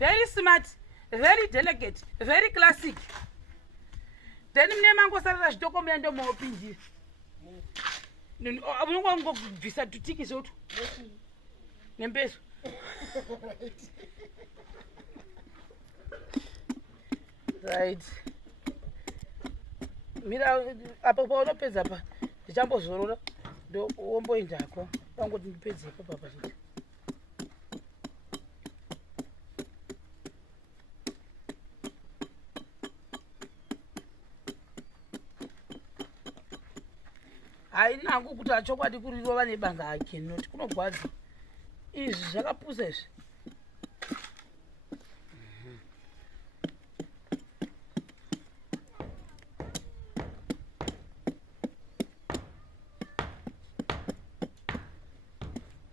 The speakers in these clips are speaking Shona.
very smart, very delicate, very classic. Then mne mango sarara chitoko mendo mopinji. Mungu visa tutiki zote. Nembeso. Right. Mira apa paona pedza pa. Ndichambozorora ndo womboendako. Pangoti ndipedze papa chiti. Hainangu kuti achokwadi kurirova nebanga akenoti kunogwadza. Izvi zvakapusa izvi.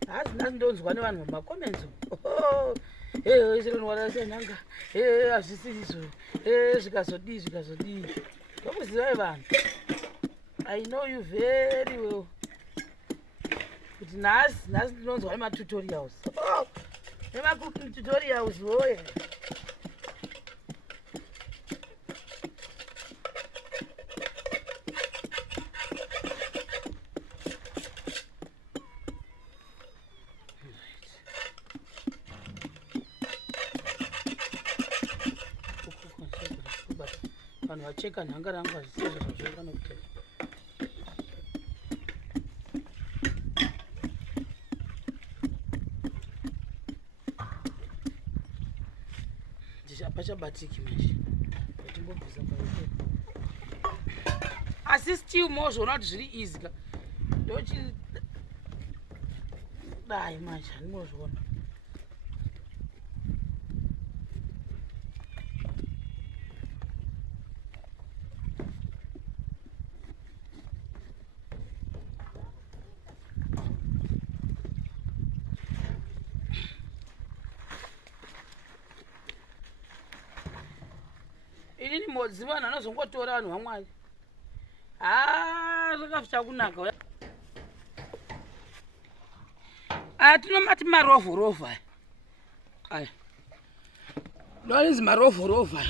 Hazina ndonzwa nevanhu mumacomments. Zvinonwara senhanga. Hazvisi izvo. Zvikazodii. Ndokuziva vanhu. I know you very well. But nhasi ndinonzwa nematutorials. Nemakuking tutorials woye. Vanhu vacheka nhanga rangu hazvisizvo zvazvakana kuteka. Pachabatiki manje patimbobvisa paruke asi still mozvoona kuti zviri easy ka ndochi dai manje handimozviona. Inini modzi vanhu vanozongotora vanhu vamwari. Zvakafita kunaka. Tinomati marovha. Aya. Ndoanzi marovha.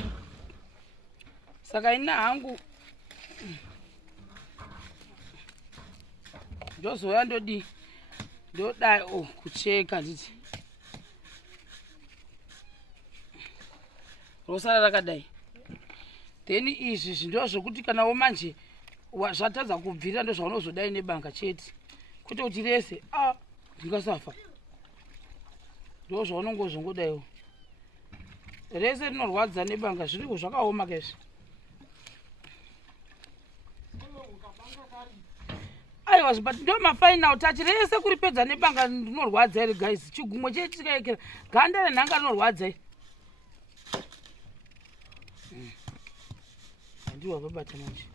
Saka ina hangu ndozoya ndodai kucheka nditi. Rosara rakadai. Then izvi zvindova zvokuti kana womanje zvatadza kubvira ndo zvaunozodai nebanga chete. Kwete kuti rese ndingasafa. Ndo zvaunongozongodaiwo. Rese rinorwadza nebanga zviriwo zvakaoma kaizvi. Aiwa but ndo mafinal touch rese kuripedza nebanga rinorwadza ere guys. Chigumwe chete chikaekera ganda renhanga rinorwadza. Ndiwa babata manje.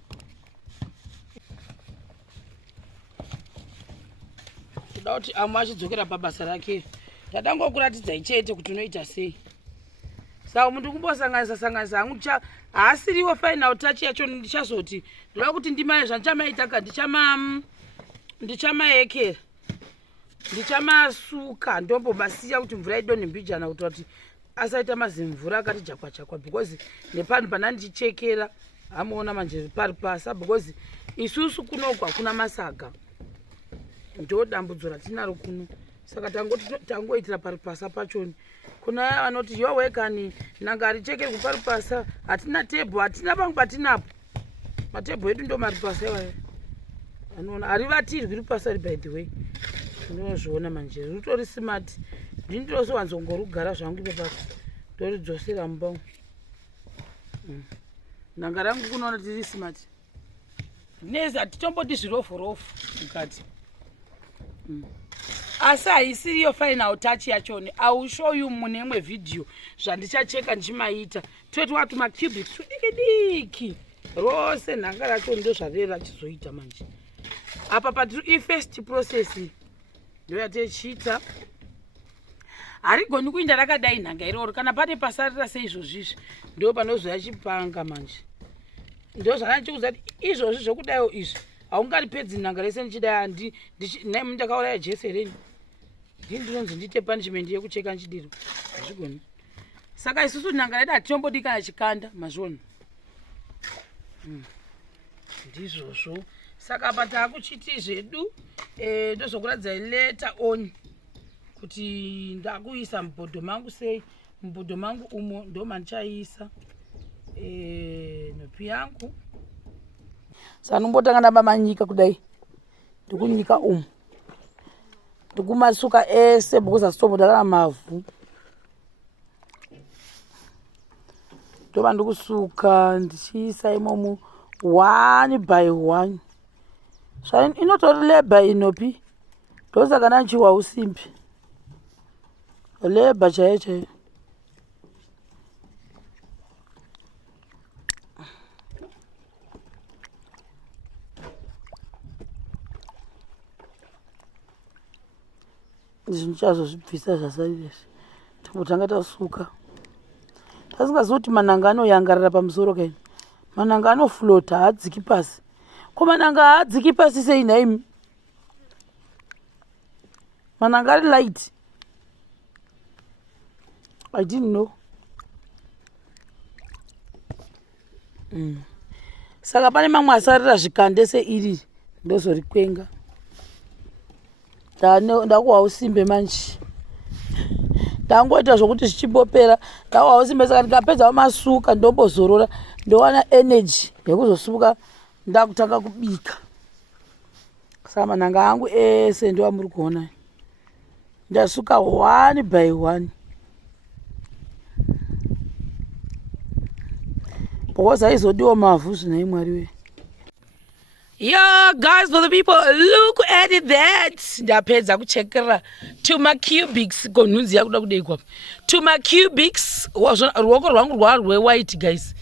Kuda kuti amwe achidzokera pabasa rake. Ndadangokuratidzai chete kuti unoita sei. Saka muntu kumbosanganisa hangu haasiriwo final touch yacho ndichazoti ndoda kuti ndimai zvandichamaita ndichamaekera. Ndichamasuka ndombomasiya kuti mvura idonhe mbijana kuitira kuti asaita mazimvura akati chakwa because nepano panandichekera amuona manje pari pasa because isusu kunogwa kuna masaga. Ndo dambudzo ratinaro kuno. Saka tangoitira pari pasa pachoni. Kuna vanoti yo wekani nanga arichekere kupari pasa hatina table hatina pangu patinapo. Matable edu ndo mari pasa iwayo. Anoona arivatiri riri pasa by the way. Ndinozviona manje rutori smart. Ndinozowanzongorugara zvangu ipapo. Ndoridzosera mumba. Nanga rangu kunoona tiri smart. Nezi hatitomboti zvirofu mukati. Asi haisiriyo final touch yachoni. I will show you mune imwe video zvandichacheka ndichimaita. Toitwa tumacubic tudiki. Rose nhanga racho ndo zvarera chizoita manje. Apa patiri first process ndoya techiita. Harigoni kuinda rakadai nhanga iroro kana pane pasarira seizvozvizvi ndo panozoya chipanga manje. Ndo zvakandichiudza kuti izvozvi zvokudaiwo izvi haungaripedzi nhanga rese ndichidai ndakauraya jese renyu. Ndinonzi ndiite punishment yekucheka nchidiro. Hazvigoni. saka isusu n'anga yedu hatinombodikana chikanda mazvona ndizvozvo. Saka apa taakuchiti zvedu ndozokuratidza leta on kuti ndakuisa mubhodho mangu sei. Mubhodho mangu umo ndo mandichaisa nhopi yangu. Sanombotanga ndambamanyika kudai ndikunyika umu ndikumasuka ese because asitombodakana mavhu ndova ndikusuka ndichiisa imomo 1 by 1 inotori leba inopi ndosaka nanchiwa usimbi leba chaiyo chaiyo. Ndichazozvibvisa zvasaizvezvi tombotanga tasuka tasingazivi kuti mananga anoyangarira pamusoro kaini. Mananga anoflota haadziki pasi. Ko mananga haadziki pasi sei naimi? Mananga ari light. I didn't know. Saka pane mamwe asarira zvikande seiri ndozorikwenga. Ndakuwa usimbe manje. Ndangoita zvokuti zvichibopera ndakuwa usimbe saka ndikapedza masuka ndombozorora ndowana energy yekuzosuka ndakutanga kubika. Saka mananga angu ese ndiwa muri kuona. Ndasuka 1 by 1. Because haizodiwa mavhu zvinai mwari we. Yo guys, for the people, look at that. Ndapedza kuchekera tuma cubics konhunzi yakuda kudekwa. Tuma cubics ruoko rwangu rwarwe white guys.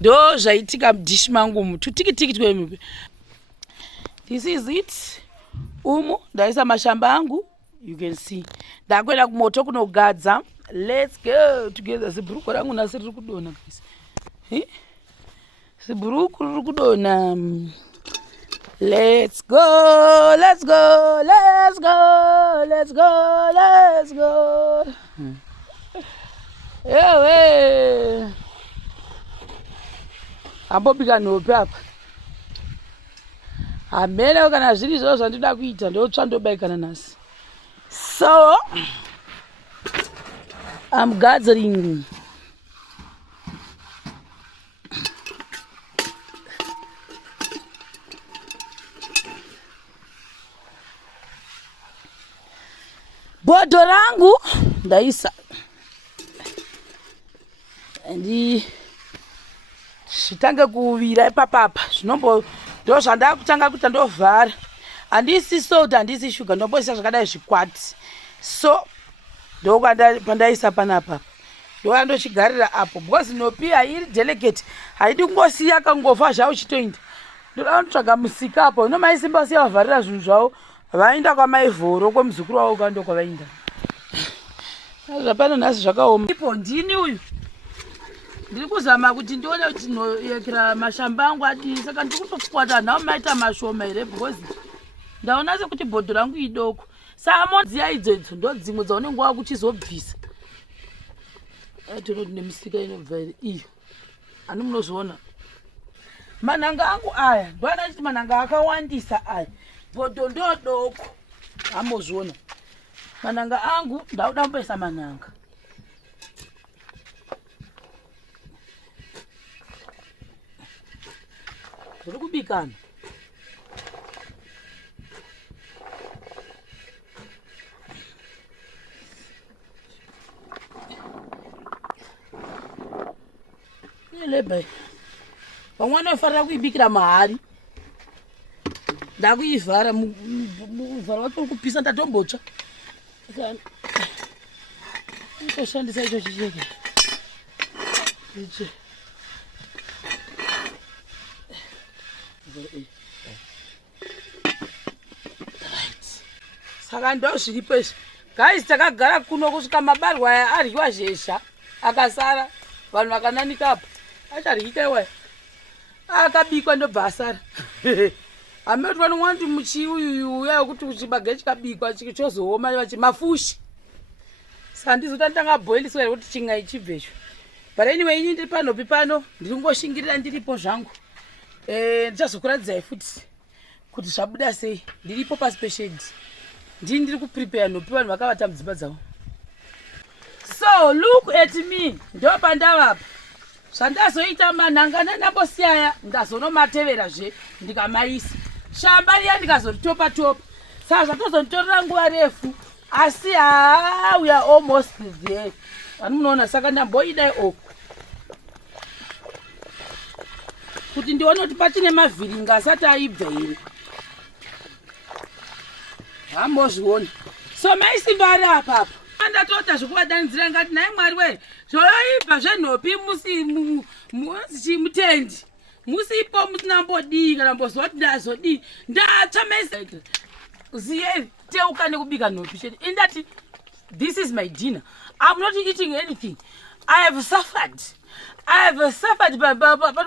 Ndo zvaitika mudishi mangu mu tutikitiki twemwe. This is it. Umu ndaisa mashamba angu. You can see. Ndakwenda kumoto kunogadza. Let's go together. Zibhuruku rangu nasi riri kudona guys. Zibhuruku riri kudona. Let's go, let's go, let's go, let's go, let's go. Ewe. Ambobika nhopi apa. Hamene kana zviri zvavo zvandinoda kuita ndotsva ndobaikana nasi. So, I'm gathering. Bhodho rangu ndaisa zvitange kuvira ipapapa zvinombo ndo zvandakutanga kuita ndovhara. Handisi salt handisi shuga ndomboisa zvakadai zvikwati. So ndo pandaisa panapa ndova ndochigarira apo because nhopi hairi delicate haidi kungosiya kangofa zvavo uchitoinda. Ndoda kutsvaga musika apo nomaisimba siya vavharira zvinhu zvavo vaenda kwamaivhoro kwemuzukuru wavo ukando kwavainda. Zvapano nhasi zvakaoma. Ipo ndini uyu ndiri kuzama kuti ndione kuti ndinoyekera mashamba angu adini. Saka ndiri kutokwata nhau maita mashoma here because ndaona sekuti bhodho rangu idoko. Saka dziya idzodzo ndo dzimwe dzaunenge wakuchizobvisa. Tono tine misika inobva iyo ani munozviona. Mananga angu aya ndoana kuti mananga akawandisa aya. Bhodho ndodoko hamozviona. Mananga angu ndauda kumboisa mananga. Zviri kubikana. Leba. Vamwe vanofarira kuibikira mahari. Ndakuivhara muvharo wacho uri kupisa ndatombotsva. Ndoshandisa icho chicheke. Ichi. Saka ndo zviripo izvi. Guys, takagara kuno kusvika mabarwa aya aryiwa zhesha akasara vanhu vakananika apo. Acharyika iwe. Akabikwa ndobva asara. Ameti vanongwana kuti muchi uyu uya wekuti chibage chikabikwa chozooma vachi mafushi. sandizoti ndangabhoiliswa here kuti chinga ichibvecho. But anyway, ini ndiri panopi pano ndiri ngoshingirira ndiripo zvangu. Ndichazokuradzai futi kuti zvabuda sei. Ndiripo pasi peshedi. Ndiri kuprepare nhopi vanhu vakavata mudzimba dzavo. So look at me. Ndo pandavapa. Zvandazoita manhangana ndambosiyaya ndazonomateverazve ndikamaisa. Shamba riya ndikazoritopa topa. Saka zvatozonditorera nguva refu. Asi we are almost there. Vanhu munoona saka ndamboidai oku. Kuti ndione kuti pachine mavhiringa asati aibva here. Hambozviona. So maisimba ari apapa. Ndatota zvokuvadanidzira ngati naye Mwari wee zvoibva zvenhopi mutendi musipo musina mbodii kana mbozova kuti ndazodii ndatsva maizai ziye teuka nekubika nhopi chete indati this is my dinner. I'm not eating anything. I have suffered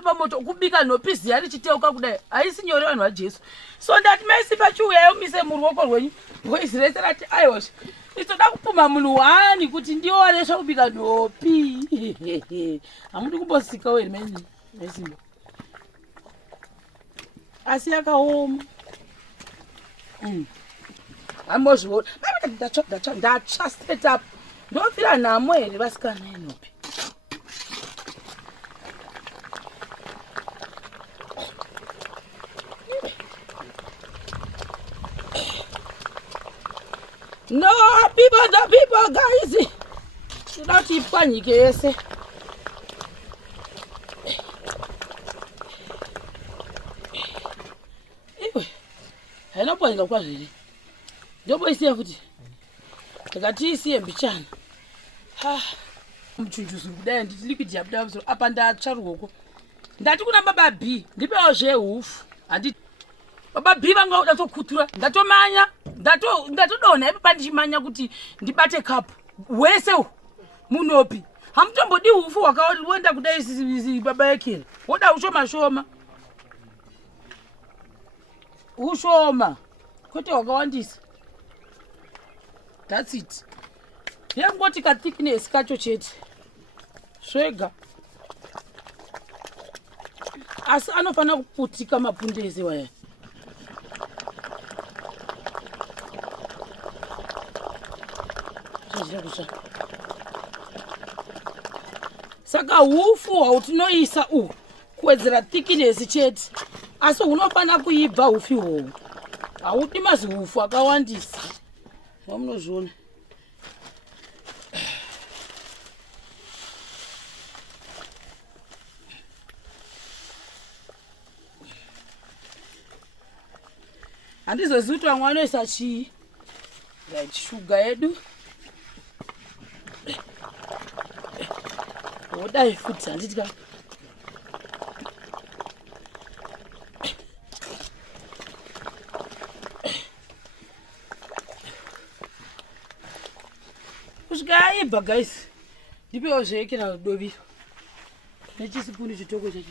pamoto kubika nhopi ziya richiteuka kudai haisi nyore vanhu vaJesu. So ndati maisipa chiuyayo mise muruoko rwenyu bhoizi rese rati aiwasha itoda kupuma munhu wani kuti ndione zvakubika nhopi. Hamudi kumbosikawo here maisimba asi yakaoma. Hambozviona ndatsva straight up ndofira nhamo here vasikana enhopi. No, the people, guys. Not if panic, yes. I don't point out what it is. Don't boy see what I got to see a bichan. Ha, I'm choosing then liquid up down up and that charwogo. That would have a bee, dip our share woof, and it. Baba biva ngo ndatokutura ndatomanya ndatodona epandishimanya kuti ndibate cup wese munopi hamutombodi ufu wakaenda kudai baba yekela woda ushoma kwete wakawandisa. That's it. Yangoti ka thickness kacho chete svega asi anofana kuputika mapundezi waya. Saka hufu hautinoisa kuwedzera thickness chete asi hunofana kuibva hufi hwohwo haudi mazihufu akawandisa wamunozviona. Handizozivi kuti vamwe vanoisa chii right shuga yedu wodai futi handitika kusvika yaibva guys ndipewo zvekera dovi nechisipuni chitoko chacho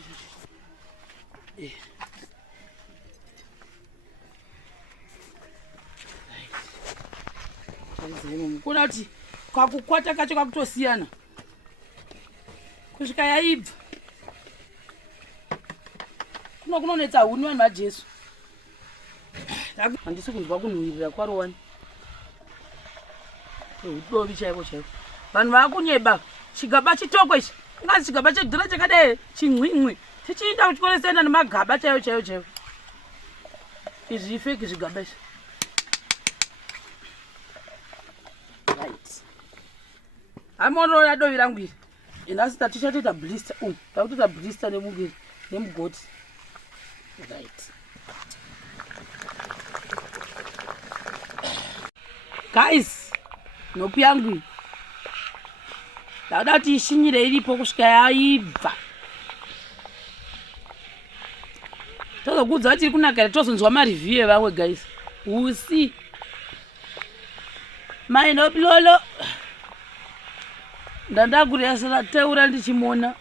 kuna kuti kwakukwata kacho kakutosiyana kusvika yaibva kunonetsa huni vanhu vaJesu. Handisi kunzwa kunhuhwirira kwarowani udovi chaiko chaiko vanhu vakunyeba chigaba chitoko ichi ingazi chigaba chedhira chakadai chin'win'wi tichiinda kuchikoresana nemagaba chaiyo chaiyo chaiyo izvi ifeki zvigaba izvi right. Amonoona dovi rangu iri inasi tatichatoita blister takutoita blister nemuviri nemugoti right. Guys, nhopi yangu iyi ndauda kuti ishinyire iripo kusvika yaibva tozokudza kuti iri kunaka here tozonzwa mareview evamwe guys. Usi mai nhopi lolo ndandagurira teura ndichimona